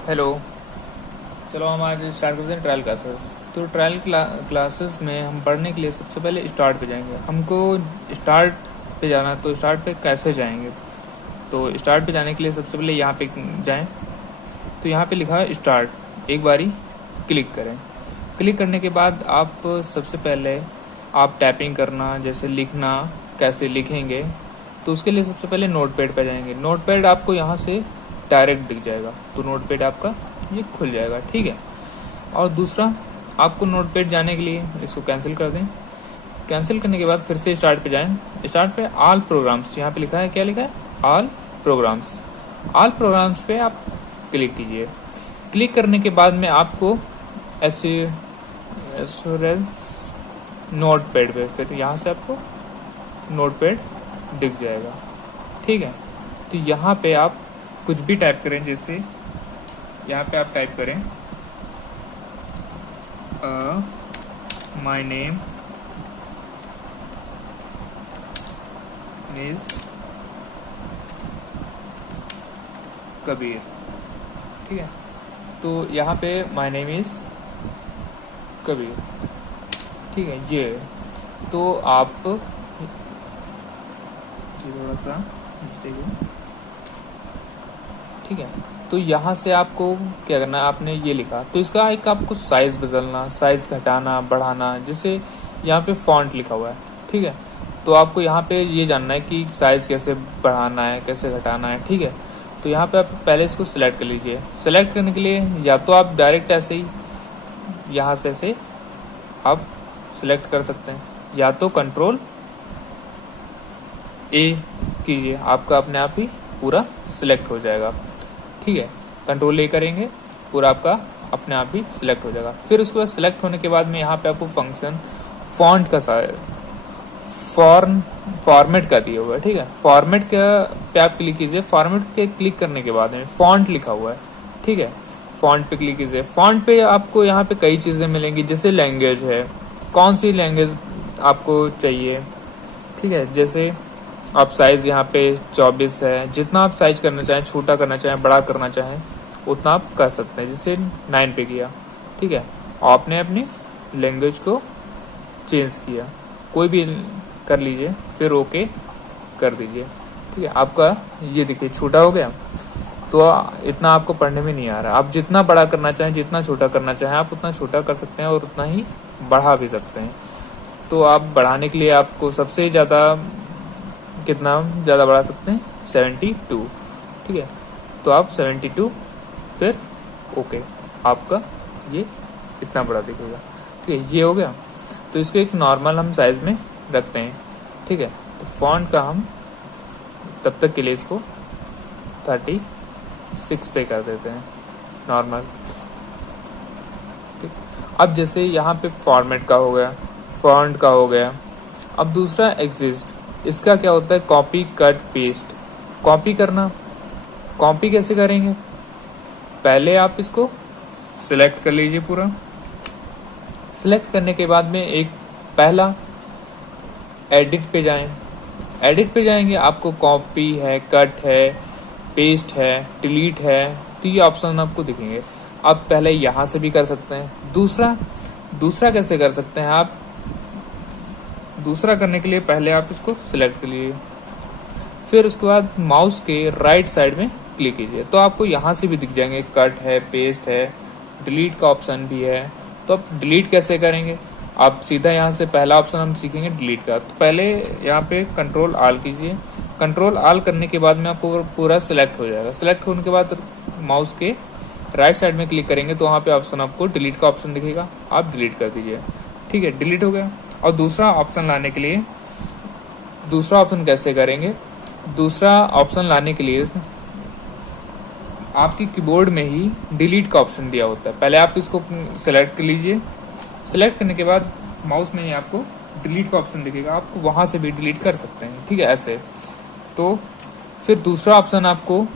Hello. चलो हम आज स्टार्ट करते हैं ट्रायल क्लासेस। तो ट्रायल क्लासेस में हम पढ़ने के लिए सबसे पहले स्टार्ट पे जाएंगे। हमको स्टार्ट पे जाना, तो स्टार्ट पे कैसे जाएंगे? तो स्टार्ट पे जाने के लिए सबसे पहले यहाँ पे जाएं। तो यहाँ पे लिखा है स्टार्ट, एक बारी क्लिक करें। क्लिक करने के बाद आप सबसे पहले आप टाइपिंग करना, जैसे लिखना कैसे लिखेंगे, तो उसके लिए सबसे पहले नोटपैड पे जाएंगे। नोटपैड आपको यहाँ से डायरेक्ट दिख जाएगा, तो नोटपैड आपका ये खुल जाएगा, ठीक है। और दूसरा, आपको नोटपैड जाने के लिए इसको कैंसिल कर दें। कैंसिल करने के बाद फिर से स्टार्ट पे जाएं। स्टार्ट पे ऑल प्रोग्राम्स, यहाँ पे लिखा है, क्या लिखा है? All programmes. ऑल प्रोग्राम्स पे आप क्लिक कीजिए। क्लिक करने के बाद में आपको एश्योरेंस नोटपैड पे, फिर यहाँ से आपको नोटपैड दिख जाएगा, ठीक है। तो यहाँ पे आप कुछ भी टाइप करें, जैसे यहाँ पे आप टाइप करें माय नेम इज कबीर, ठीक है। तो यहाँ पे माय नेम इज कबीर, ठीक है। ये तो आप थोड़ा सा मिस्टेक है, ठीक है। तो यहाँ से आपको क्या करना है, आपने ये लिखा, तो इसका एक आपको साइज बदलना, साइज घटाना बढ़ाना, जैसे यहाँ पे फॉन्ट लिखा हुआ है, ठीक है। तो आपको यहाँ पे ये जानना है कि साइज कैसे बढ़ाना है, कैसे घटाना है, ठीक है। तो यहाँ पे आप पहले इसको सिलेक्ट कर लीजिए। सिलेक्ट करने के लिए या तो आप डायरेक्ट ऐसे ही यहाँ से ऐसे आप सिलेक्ट कर सकते हैं, या तो कंट्रोल ए कीजिए, आपका अपने आप ही पूरा सिलेक्ट हो जाएगा, ठीक है। कंट्रोल ए करेंगे, पूरा आपका अपने आप ही सिलेक्ट हो जाएगा। फिर उसके बाद सिलेक्ट होने के बाद में यहाँ पे आपको फंक्शन फॉन्ट का फॉर्मेट का दिया हुआ है, ठीक है। फॉर्मेट का पे आप क्लिक कीजिए। फॉर्मेट पे क्लिक करने के बाद में फॉन्ट लिखा हुआ है, ठीक है। फॉन्ट पे क्लिक कीजिए। फॉन्ट पे आपको यहाँ पे कई चीजें मिलेंगी, जैसे लैंग्वेज है, कौन सी लैंग्वेज आपको चाहिए, ठीक है। जैसे आप साइज यहाँ पे 24 है, जितना आप साइज करना चाहें, छोटा करना चाहें, बड़ा करना चाहें, उतना आप कर सकते हैं। जैसे 9 पे किया, ठीक है। आपने अपनी लैंग्वेज को चेंज किया, कोई भी कर लीजिए, फिर ओके कर दीजिए, ठीक है। आपका ये देखिए छोटा हो गया, तो इतना आपको पढ़ने में नहीं आ रहा। आप जितना बड़ा करना चाहें, जितना छोटा करना चाहें, आप उतना छोटा कर सकते हैं और उतना ही बढ़ा भी सकते हैं। तो आप बढ़ाने के लिए आपको सबसे ज़्यादा कितना ज़्यादा बढ़ा सकते हैं? 72, ठीक है। तो आप 72, फिर ओके, आपका ये इतना बड़ा दिखेगा, ठीक है। ये हो गया। तो इसको एक नॉर्मल हम साइज में रखते हैं, ठीक है। तो फॉन्ट का हम तब तक के लिए इसको 36 पे कर देते हैं, नॉर्मल, ठीक। अब जैसे यहाँ पे फॉर्मेट का हो गया, फॉन्ट का हो गया। अब दूसरा एग्जिस्ट, इसका क्या होता है? Copy cut paste. कॉपी करना, कॉपी कैसे करेंगे? पहले आप इसको सिलेक्ट कर लीजिए पूरा। सिलेक्ट करने के बाद में एक पहला एडिट पे जाएं। एडिट पे जाएंगे, आपको कॉपी है, कट है, पेस्ट है, डिलीट है, तो ये ऑप्शन आपको दिखेंगे। आप पहले यहाँ से भी कर सकते हैं। दूसरा कैसे कर सकते हैं आप? दूसरा करने के लिए पहले आप इसको सिलेक्ट कर लीजिए, फिर उसके बाद माउस के राइट साइड में क्लिक कीजिए, तो आपको यहाँ से भी दिख जाएंगे, कट है, पेस्ट है, डिलीट का ऑप्शन भी है। तो आप डिलीट कैसे करेंगे? आप सीधा यहाँ से पहला ऑप्शन हम सीखेंगे डिलीट का। तो पहले यहाँ पे कंट्रोल ऑल कीजिए। कंट्रोल ऑल करने के बाद में आपको पूरा सिलेक्ट हो जाएगा। सिलेक्ट होने के बाद माउस के राइट साइड में क्लिक करेंगे, तो वहाँ पे ऑप्शन आपको डिलीट का ऑप्शन दिखेगा, आप डिलीट कर दीजिए, ठीक है। डिलीट हो गया। और दूसरा ऑप्शन लाने के लिए, दूसरा ऑप्शन कैसे करेंगे? दूसरा ऑप्शन लाने के लिए आपकी कीबोर्ड में ही डिलीट का ऑप्शन दिया होता है। पहले आप इसको सिलेक्ट कर लीजिए। सिलेक्ट करने के बाद माउस में ही आपको डिलीट का ऑप्शन दिखेगा, आपको वहां से भी डिलीट कर सकते हैं, ठीक है, ऐसे। तो फिर दूसरा ऑप्शन आपको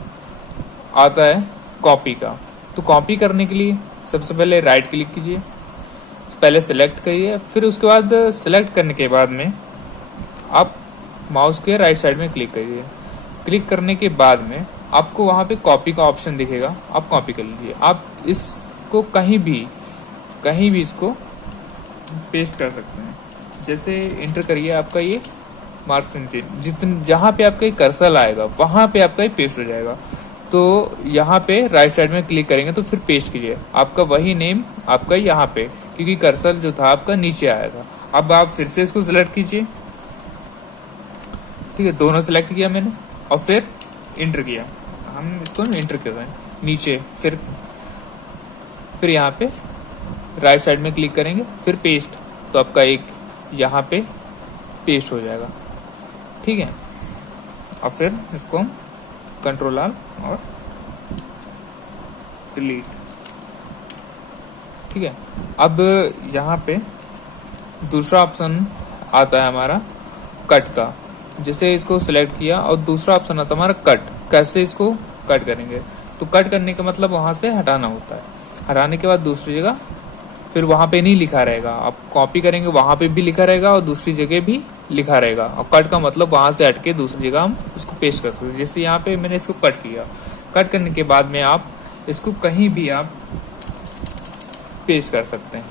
आता है कॉपी का। तो कॉपी करने के लिए सबसे पहले राइट क्लिक कीजिए, पहले सिलेक्ट करिए, फिर उसके बाद सिलेक्ट करने के बाद में आप माउस के राइट साइड में क्लिक करिए। क्लिक करने के बाद में आपको वहाँ पे कॉपी का ऑप्शन दिखेगा, आप कॉपी कर लीजिए। आप इसको कहीं भी इसको पेस्ट कर सकते हैं। जैसे इंटर करिए, आपका ये मार्क्स जितने जहाँ पे आपका कर्सर आएगा वहाँ पे आपका ये पेस्ट हो जाएगा। तो यहाँ पे राइट साइड में क्लिक करेंगे तो फिर पेस्ट कीजिए, आपका वही नेम आपका यहाँ पे, क्योंकि कर्सर जो था आपका नीचे आया था। अब आप फिर से इसको सिलेक्ट कीजिए, ठीक है, दोनों सिलेक्ट किया मैंने और फिर इंटर किया। हम इसको इंटर कर रहे हैं नीचे, फिर यहाँ पे राइट साइड में क्लिक करेंगे, फिर पेस्ट, तो आपका एक यहाँ पे पेस्ट हो जाएगा, ठीक है। और फिर इसको हम कंट्रोल आर और डिलीट, ठीक है। अब यहाँ पे दूसरा ऑप्शन आता है हमारा कट का। जैसे इसको सिलेक्ट किया और दूसरा ऑप्शन आता है हमारा कट। कैसे इसको कट करेंगे, तो कट करने का मतलब वहां से हटाना होता है। हटाने के बाद दूसरी जगह फिर वहां पे नहीं लिखा रहेगा, आप कॉपी करेंगे वहां पे भी लिखा रहेगा और दूसरी जगह भी लिखा रहेगा। और कट का मतलब वहां से हटके दूसरी जगह हम उसको पेस्ट कर सकते हैं। जैसे यहाँ पे मैंने इसको कट किया, कट करने के बाद में आप इसको कहीं भी आप पेस्ट कर सकते हैं,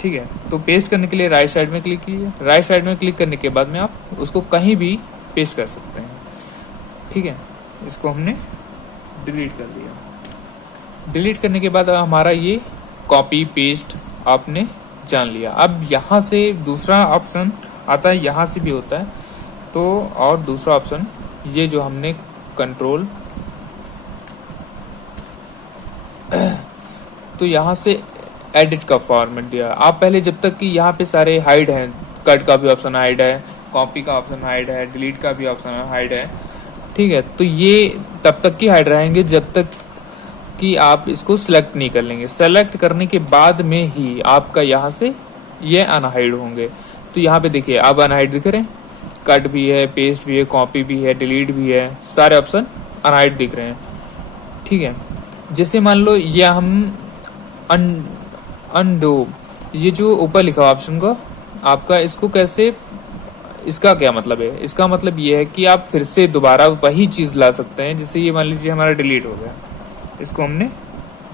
ठीक है। तो पेस्ट करने के लिए राइट साइड में क्लिक कीजिए, राइट साइड में क्लिक करने के बाद में आप उसको कहीं भी पेस्ट कर सकते हैं, ठीक है। इसको हमने डिलीट कर दिया। डिलीट करने के बाद हमारा ये कॉपी पेस्ट आपने जान लिया। अब यहाँ से दूसरा ऑप्शन आता है, यहाँ से भी होता है। तो और दूसरा ऑप्शन ये जो हमने कंट्रोल तो यहाँ से एडिट का फॉर्मेट दिया। आप पहले जब तक कि यहाँ पे सारे हाइड हैं, कट का भी ऑप्शन हाइड है, कॉपी का ऑप्शन हाइड है, डिलीट का भी ऑप्शन हाइड है, ठीक है। तो ये तब तक की हाइड रहेंगे जब तक कि आप इसको सिलेक्ट नहीं कर लेंगे। सेलेक्ट करने के बाद में ही आपका यहाँ से ये अनहाइड होंगे। तो यहाँ पे देखिए अब अनहाइड दिख रहे हैं, कट भी है, पेस्ट भी है, कॉपी भी है, डिलीट भी है, सारे ऑप्शन अनहाइड दिख रहे हैं, ठीक है। जैसे मान लो ये हम अनडू, ये जो ऊपर लिखा ऑप्शन को आपका, इसको कैसे, इसका क्या मतलब है? इसका मतलब ये है कि आप फिर से दोबारा वही चीज ला सकते हैं। जैसे ये मान लीजिए हमारा डिलीट हो गया, इसको हमने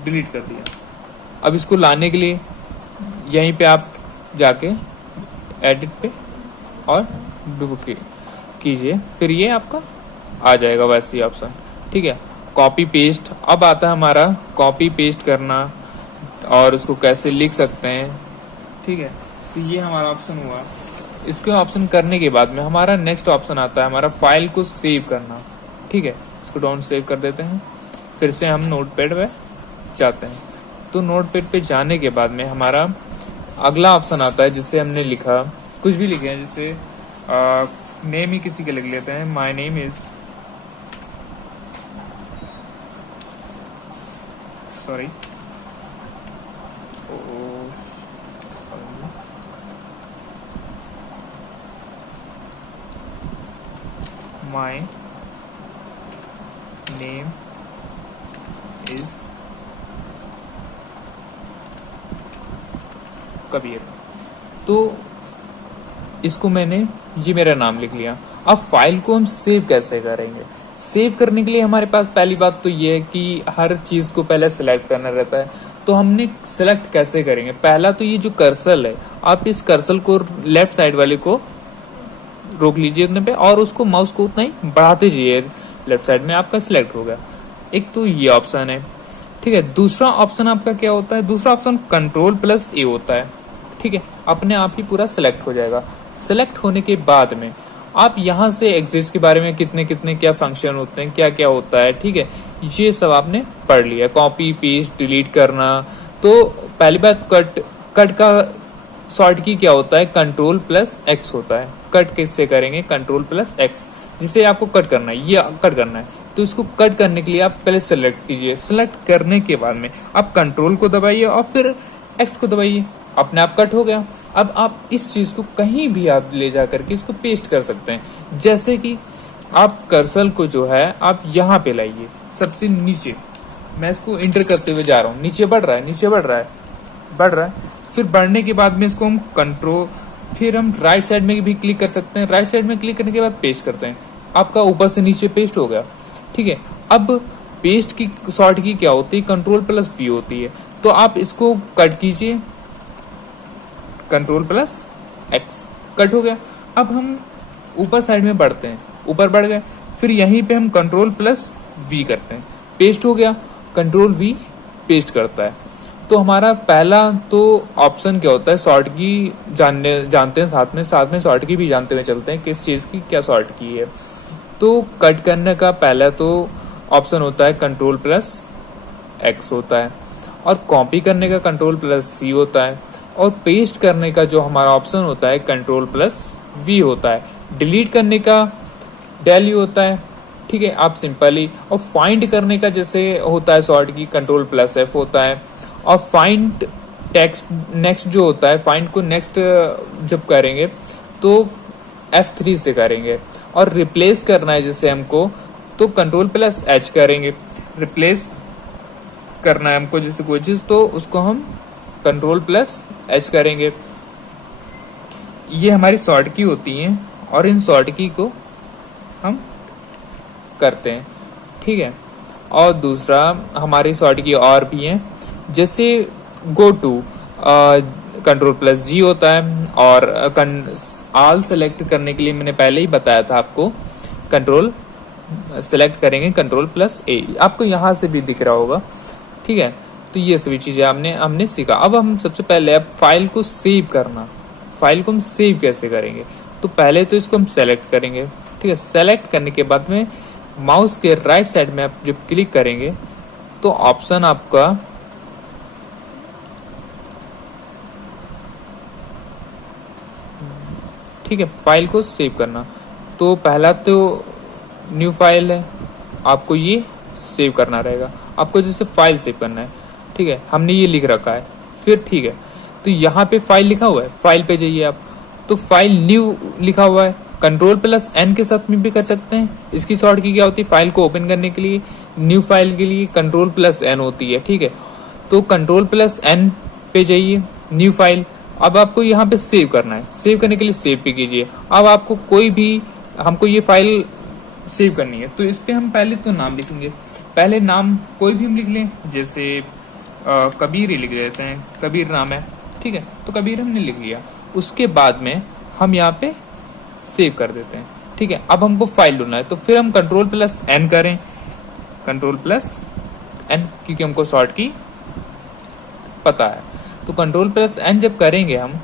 डिलीट कर दिया। अब इसको लाने के लिए यहीं पे आप जाके एडिट पे और डुप्लीकेट कीजिए, फिर ये आपका आ जाएगा वैसे ही ऑप्शन, ठीक है। कॉपी पेस्ट अब आता है हमारा, कॉपी पेस्ट करना और उसको कैसे लिख सकते हैं, ठीक है। तो ये हमारा ऑप्शन हुआ। इसके ऑप्शन करने के बाद में हमारा नेक्स्ट ऑप्शन आता है हमारा फाइल को सेव करना, ठीक है। इसको डाउन सेव कर देते हैं, फिर से हम नोटपैड पे जाते हैं। तो नोटपैड पे जाने के बाद में हमारा अगला ऑप्शन आता है, जिससे हमने लिखा कुछ भी लिखे हैं, जैसे नेम ही किसी के लिख लेते हैं, my name is, sorry my name is Kabir. तो इसको मैंने, ये मेरा नाम लिख लिया। अब फाइल को हम सेव कैसे करेंगे? सेव करने के लिए हमारे पास पहली बात तो ये है कि हर चीज को पहले सिलेक्ट करना रहता है। तो हमने सिलेक्ट कैसे करेंगे? पहला तो ये जो कर्सर है, आप इस कर्सर को लेफ्ट साइड वाले को रोक लीजिए उतने पे और उसको माउस को उतना ही बढ़ाते जाइए, लेफ्ट साइड में आपका सिलेक्ट हो गया। एक तो ये ऑप्शन है, ठीक है। दूसरा ऑप्शन आपका क्या होता है? दूसरा ऑप्शन कंट्रोल प्लस ए होता है, ठीक है। अपने आप ही पूरा सिलेक्ट हो जाएगा। सिलेक्ट होने के बाद में आप यहाँ से एग्जिस्ट के बारे में कितने कितने क्या फंक्शन होते हैं, क्या क्या होता है, ठीक है, ये सब आपने पढ़ लिया। कॉपी पेस्ट डिलीट करना, तो पहली बात कट का शॉर्ट की क्या होता है? कंट्रोल प्लस एक्स होता है। कट किससे करेंगे? कंट्रोल प्लस एक्स, जिसे आपको कट करना है, ये कट करना है। तो इसको कट करने के लिए आप पहले सेलेक्ट कीजिए। सेलेक्ट करने के बाद में आप कंट्रोल को दबाइए और फिर एक्स को दबाइए, अपने आप कट हो गया। अब आप इस चीज को कहीं भी आप ले जा करके इसको पेस्ट कर सकते हैं। जैसे कि आप कर्सर को जो है आप यहाँ पे लाइए, सबसे नीचे। मैं इसको इंटर करते हुए जा रहा हूँ, नीचे बढ़ रहा है, नीचे बढ़ रहा है, बढ़ रहा है। फिर बढ़ने के बाद में इसको हम कंट्रोल, फिर हम राइट साइड में भी क्लिक कर सकते हैं। राइट साइड में क्लिक करने के बाद पेस्ट करते हैं, आपका ऊपर से नीचे पेस्ट हो गया, ठीक है। अब पेस्ट की सॉर्ट की क्या होती है, कंट्रोल प्लस वी होती है। तो आप इसको कट कीजिए, कंट्रोल प्लस एक्स, कट हो गया। अब हम ऊपर साइड में बढ़ते हैं, ऊपर बढ़ गए, फिर यहीं पे हम कंट्रोल प्लस वी करते हैं, पेस्ट हो गया, कंट्रोल वी पेस्ट करता है। तो हमारा पहला तो ऑप्शन क्या होता है, सॉर्ट की जानते हैं, साथ में सॉर्ट की भी जानते हुए चलते हैं, किस चीज की क्या सॉर्ट की है। तो कट करने का पहला तो ऑप्शन होता है कंट्रोल प्लस एक्स होता है, और कॉपी करने का कंट्रोल प्लस सी होता है, और पेस्ट करने का जो हमारा ऑप्शन होता है कंट्रोल प्लस वी होता है, डिलीट करने का डेल यू होता है। ठीक है, आप सिंपली, और फाइंड करने का जैसे होता है सॉर्ट की कंट्रोल प्लस एफ होता है, और फाइंड टेक्स्ट नेक्स्ट जो होता है, फाइंड को नेक्स्ट जब करेंगे तो F3 से करेंगे, और रिप्लेस करना है जैसे हमको तो कंट्रोल प्लस एच करेंगे, रिप्लेस करना है हमको जैसे कोई चीज तो उसको हम कंट्रोल प्लस एच करेंगे। ये हमारी शॉर्ट की होती हैं, और इन शॉर्ट की को हम करते हैं। ठीक है, और दूसरा हमारी शॉर्ट की और भी है, जैसे गो टू कंट्रोल प्लस जी होता है, और ऑल सेलेक्ट करने के लिए मैंने पहले ही बताया था आपको, कंट्रोल सेलेक्ट करेंगे कंट्रोल प्लस ए, आपको यहाँ से भी दिख रहा होगा। ठीक है, तो ये सभी चीजें हमने सीखा। अब हम सबसे पहले अब फाइल को सेव करना, फाइल को हम सेव कैसे करेंगे, तो पहले तो इसको हम सेलेक्ट करेंगे। ठीक है, सेलेक्ट करने के बाद में माउस के राइट साइड में आप जब क्लिक करेंगे तो ऑप्शन आपका ठीक है, फाइल को सेव करना, तो पहला तो न्यू फाइल है, आपको ये सेव करना रहेगा, आपको जैसे फाइल सेव करना है। ठीक है, हमने ये लिख रखा है, फिर ठीक है, तो यहाँ पे फाइल लिखा हुआ है, फाइल पे जाइए आप, तो फाइल न्यू लिखा हुआ है, कंट्रोल प्लस एन के साथ में भी कर सकते हैं। इसकी शॉर्ट की क्या होती है, फाइल को ओपन करने के लिए न्यू फाइल के लिए कंट्रोल प्लस एन होती है। ठीक है, तो कंट्रोल प्लस एन पे जाइए, न्यू फाइल, अब आपको यहाँ पे सेव करना है, सेव करने के लिए सेव पे कीजिए। अब आपको कोई भी, हमको ये फाइल सेव करनी है, तो इस पे हम पहले तो नाम लिखेंगे, पहले नाम कोई भी हम लिख लें, जैसे कबीर ही लिख देते हैं, कबीर नाम है। ठीक है, तो कबीर हमने लिख लिया, उसके बाद में हम यहाँ पे सेव कर देते हैं। ठीक है, अब हमको फाइल ढूंढना है, तो फिर हम कंट्रोल प्लस एन करें, कंट्रोल प्लस एन, क्योंकि हमको शॉर्ट की पता है। तो कंट्रोल प्लस एन जब करेंगे हम,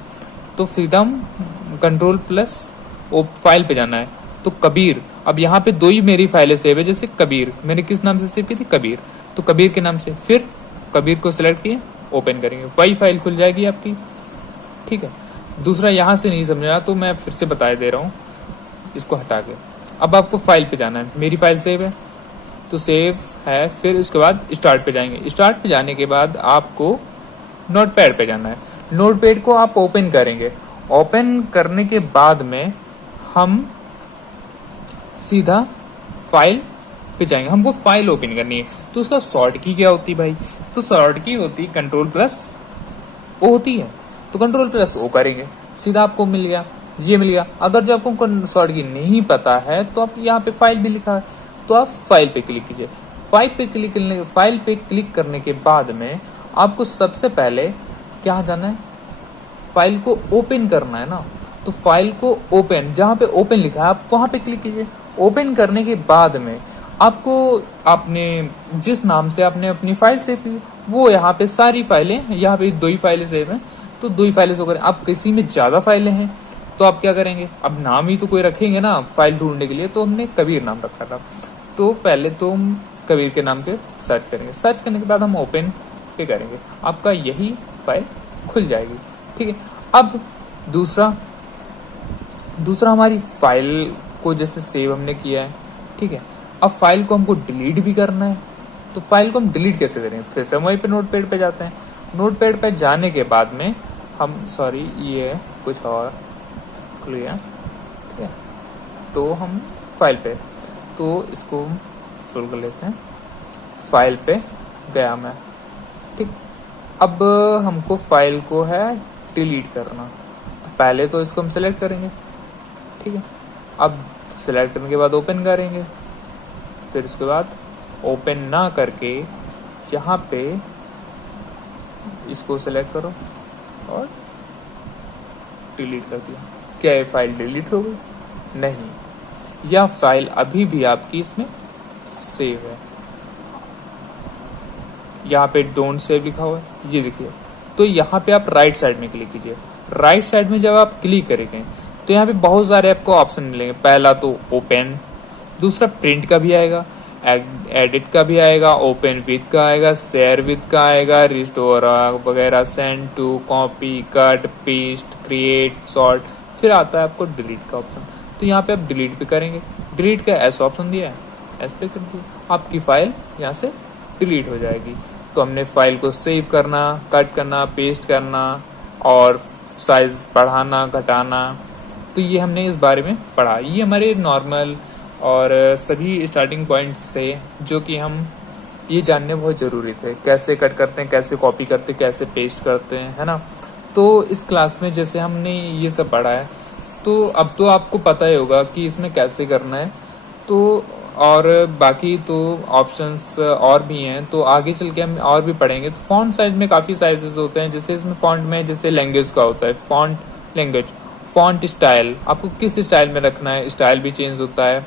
तो सीधा हम कंट्रोल प्लस ओ फाइल पे जाना है, तो कबीर, अब यहाँ पे दो ही मेरी फाइलें सेव है, जैसे कबीर मैंने किस नाम से सेव की थी, कबीर, तो कबीर के नाम से, फिर कबीर को सिलेक्ट किए, ओपन करेंगे, वही फाइल खुल जाएगी आपकी। ठीक है, दूसरा यहाँ से नहीं समझा तो मैं फिर से बता दे रहा हूँ, इसको हटा के अब आपको फाइल पे जाना है, मेरी फाइल सेव है तो सेव है, फिर उसके बाद स्टार्ट पे जाएंगे, स्टार्ट पे जाने के बाद आपको नोटपैड पे जाना है, नोटपैड को आप ओपन करेंगे, ओपन करने के बाद में हम सीधा फाइल पे जाएंगे, हमको फाइल ओपन करनी है। तो उसका शॉर्ट की क्या होती है भाई, तो शॉर्ट की होती है कंट्रोल प्लस ओ होती है, तो कंट्रोल प्लस ओ करेंगे, सीधा आपको मिल गया, ये मिल गया। अगर जो आपको शॉर्ट की नहीं पता है तो आप यहाँ पे फाइल भी लिखा है, तो आप फाइल पे क्लिक कीजिए, फाइल पे क्लिक करने के बाद में आपको सबसे पहले क्या जाना है, फाइल को ओपन करना है ना, तो फाइल को ओपन, जहाँ पे ओपन लिखा है आप वहां पे क्लिक कीजिए। ओपन करने के बाद में आपको आपने जिस नाम से आपने अपनी फाइल सेव की वो यहाँ पे सारी फाइलें, यहाँ पे दो ही फाइलें सेव हैं, तो दो ही फाइलें सेव करें। आप किसी में ज्यादा फाइलें हैं तो आप क्या करेंगे, अब नाम ही तो कोई रखेंगे ना फाइल ढूंढने के लिए, तो हमने कबीर नाम रखा था, तो पहले तो हम कबीर के नाम पे सर्च करेंगे, सर्च करने के बाद हम ओपन पे करेंगे, आपका यही फाइल खुल जाएगी। ठीक है, अब दूसरा हमारी फाइल को जैसे सेव हमने किया है, ठीक है, अब फाइल को हमको डिलीट भी करना है, तो फाइल को हम डिलीट कैसे करें, फिर से हम वहीं पे नोटपैड पे जाते हैं, नोटपैड पे जाने के बाद में हम ये कुछ और क्लियर, ठीक है, तो हम फाइल पे, तो इसको सोल्व कर लेते हैं, फाइल पे गया मैं, ठीक, अब हमको फाइल को है डिलीट करना, तो पहले तो इसको हम सिलेक्ट करेंगे, ठीक है, अब सिलेक्ट करने के बाद ओपन करेंगे, फिर उसके बाद ओपन ना करके यहाँ पे इसको सेलेक्ट करो और डिलीट कर दिया। क्या ये फाइल डिलीट हो गई? नहीं, यह फाइल अभी भी आपकी इसमें सेव है। यहाँ पे डोंट सेव लिखा हुआ है, ये देखिए। तो यहाँ पे आप राइट साइड में क्लिक कीजिए। राइट साइड में जब आप क्लिक करेंगे तो यहाँ पे बहुत सारे आपको ऑप्शन मिलेंगे। पहला तो ओपन, दूसरा प्रिंट का भी आएगा, एडिट का भी आएगा, ओपन विद का आएगा, शेयर विद का आएगा, रिस्टोर वगैरह, send to, copy, cut, paste, create, sort, फिर आता है आपको डिलीट का ऑप्शन। तो यहाँ पे आप डिलीट भी करेंगे। डिलीट का ऐसा ऑप्शन दिया है, ऐसे पे कर दिया, आपकी फाइल यहाँ से डिलीट हो जाएगी। तो हमने फाइल को सेव करना, कट करना, पेस्ट करना और साइज बढ़ाना घटाना, तो ये हमने इस बारे में पढ़ा। ये हमारे नॉर्मल और सभी स्टार्टिंग पॉइंट्स थे जो कि हम ये जानने बहुत ज़रूरी थे। कैसे कट करते हैं, कैसे कॉपी करते हैं, कैसे पेस्ट करते हैं, है ना। तो इस क्लास में जैसे हमने ये सब पढ़ा है, तो अब तो आपको पता ही होगा कि इसमें कैसे करना है। तो और बाकी तो ऑप्शंस और भी हैं, तो आगे चल के हम और भी पढ़ेंगे। तो फॉन्ट साइज में काफ़ी साइजेस होते हैं। जैसे इसमें फॉन्ट में जैसे लैंग्वेज का होता है, फॉन्ट लैंग्वेज, फॉन्ट स्टाइल, आपको किस स्टाइल में रखना है, स्टाइल भी चेंज होता है,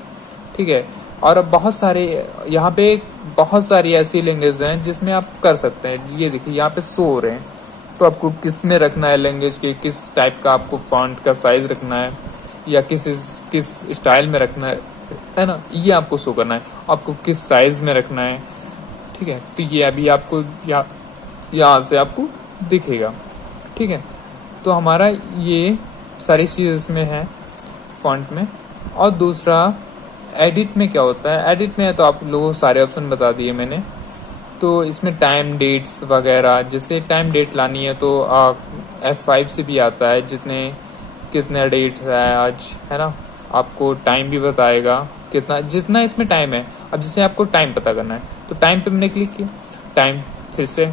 ठीक है। और अब बहुत सारे यहाँ पे बहुत सारी ऐसी लैंग्वेज हैं जिसमें आप कर सकते हैं। ये देखिए यहाँ पे शो हो रहे हैं, तो आपको किस में रखना है लैंग्वेज के, किस टाइप का आपको फॉन्ट का साइज रखना है या किस स्टाइल में रखना है ना, ये आपको शो करना है। आपको किस साइज में रखना है, ठीक है। तो ये अभी आपको यहाँ से आपको दिखेगा, ठीक है। तो हमारा ये सारी चीज़ इसमें है फॉन्ट में। और दूसरा एडिट में क्या होता है, एडिट में तो आप लोगों को सारे ऑप्शन बता दिए मैंने। तो इसमें टाइम डेट्स वगैरह, जैसे टाइम डेट लानी है तो F5 से भी आता है, कितने डेट है आज, है ना। आपको टाइम भी बताएगा जितना इसमें टाइम है। अब जैसे आपको टाइम पता करना है तो टाइम पे मैंने क्लिक किया, टाइम फिर से,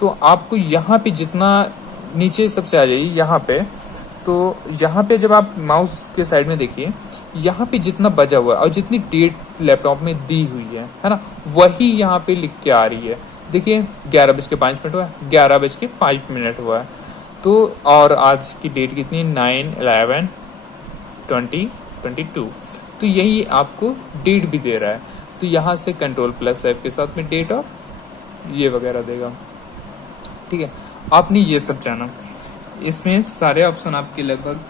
तो आपको यहाँ पे जितना नीचे सबसे आ जाइए यहाँ पे, तो यहाँ पे जब आप माउस के साइड में देखिए, यहाँ पे जितना बजा हुआ है और जितनी डेट लैपटॉप में दी हुई है ना, वही यहाँ पे लिख के आ रही है। देखिए 11:05 हुआ है, 11:05 हुआ है। तो और आज की डेट कितनी, 9/11/2022। तो यही आपको डेट भी दे रहा है। तो यहाँ से Ctrl+F के साथ में डेट और ये वगैरह देगा, ठीक है। आपने ये सब जाना, इसमें सारे ऑप्शन आपके लगभग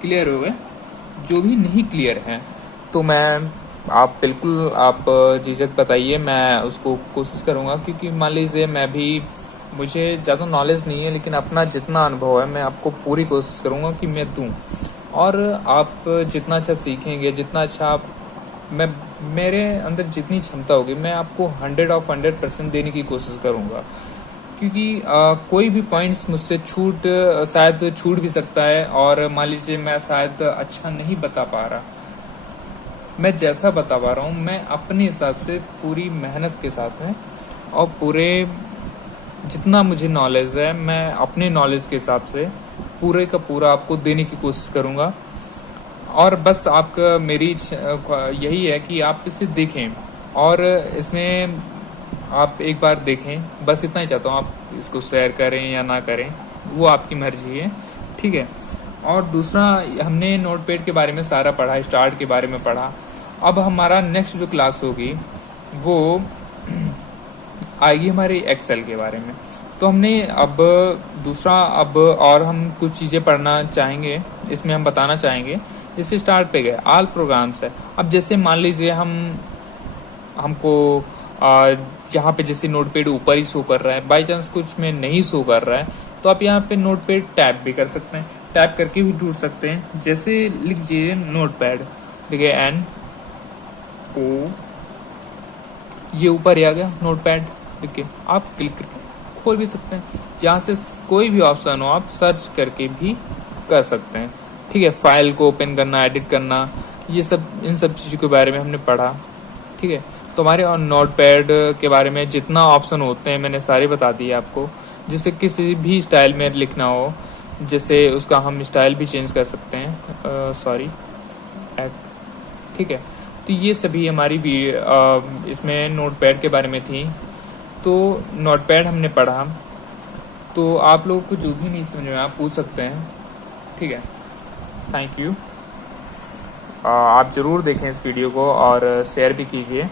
क्लियर हो गए। जो भी नहीं क्लियर है तो आप बिल्कुल आप झिझक बताइए, मैं उसको कोशिश करूँगा। क्योंकि मान लीजिए मुझे ज़्यादा नॉलेज नहीं है, लेकिन अपना जितना अनुभव है मैं आपको पूरी कोशिश करूँगा कि मैं दूँ। और आप जितना अच्छा सीखेंगे, जितना अच्छा मेरे अंदर जितनी क्षमता होगी, मैं आपको 100% देने की कोशिश करूँगा। क्योंकि कोई भी पॉइंट्स मुझसे शायद छूट भी सकता है, और मान लीजिए मैं शायद अच्छा नहीं बता पा रहा। मैं जैसा बता पा रहा हूँ मैं अपने हिसाब से पूरी मेहनत के साथ में, और पूरे जितना मुझे नॉलेज है मैं अपने नॉलेज के हिसाब से पूरे का पूरा आपको देने की कोशिश करूँगा। और बस आपका मेरी यही है कि आप इसे देखें और इसमें आप एक बार देखें, बस इतना ही चाहता हूँ। आप इसको शेयर करें या ना करें वो आपकी मर्जी है, ठीक है। और दूसरा, हमने नोटपैड के बारे में सारा पढ़ा, स्टार्ट के बारे में पढ़ा। अब हमारा नेक्स्ट जो क्लास होगी वो आएगी हमारे एक्सेल के बारे में। तो हमने अब और हम कुछ चीज़ें पढ़ना चाहेंगे, इसमें हम बताना चाहेंगे। जैसे स्टार्ट पे गए, ऑल प्रोग्राम्स है। अब जैसे मान लीजिए हमको यहाँ पे जैसे नोटपैड ऊपर ही शो कर रहा है, बाई चांस कुछ में नहीं शो कर रहा है, तो आप यहाँ पे नोटपैड टैप भी कर सकते हैं, टैप करके भी ढूंढ सकते हैं। जैसे लिख दीजिए नोटपैड, देखिए NO, ये ऊपर ही आ गया नोटपैड लिख के, आप क्लिक करके खोल भी सकते हैं। यहाँ से कोई भी ऑप्शन हो आप सर्च करके भी कर सकते हैं, ठीक है। फाइल को ओपन करना, एडिट करना, ये सब, इन सब चीज़ों के बारे में हमने पढ़ा, ठीक है। तो हमारे नोटपैड के बारे में जितना ऑप्शन होते हैं मैंने सारे बता दिए आपको। जैसे किसी भी स्टाइल में लिखना हो, जैसे उसका हम स्टाइल भी चेंज कर सकते हैं, ठीक है। तो ये सभी हमारी इसमें नोटपैड के बारे में थी। तो नोटपैड हमने पढ़ा, तो आप लोगों को जो भी नहीं समझ में आप पूछ सकते हैं, ठीक है। Thank you. आप ज़रूर देखें इस वीडियो को और शेयर भी कीजिए।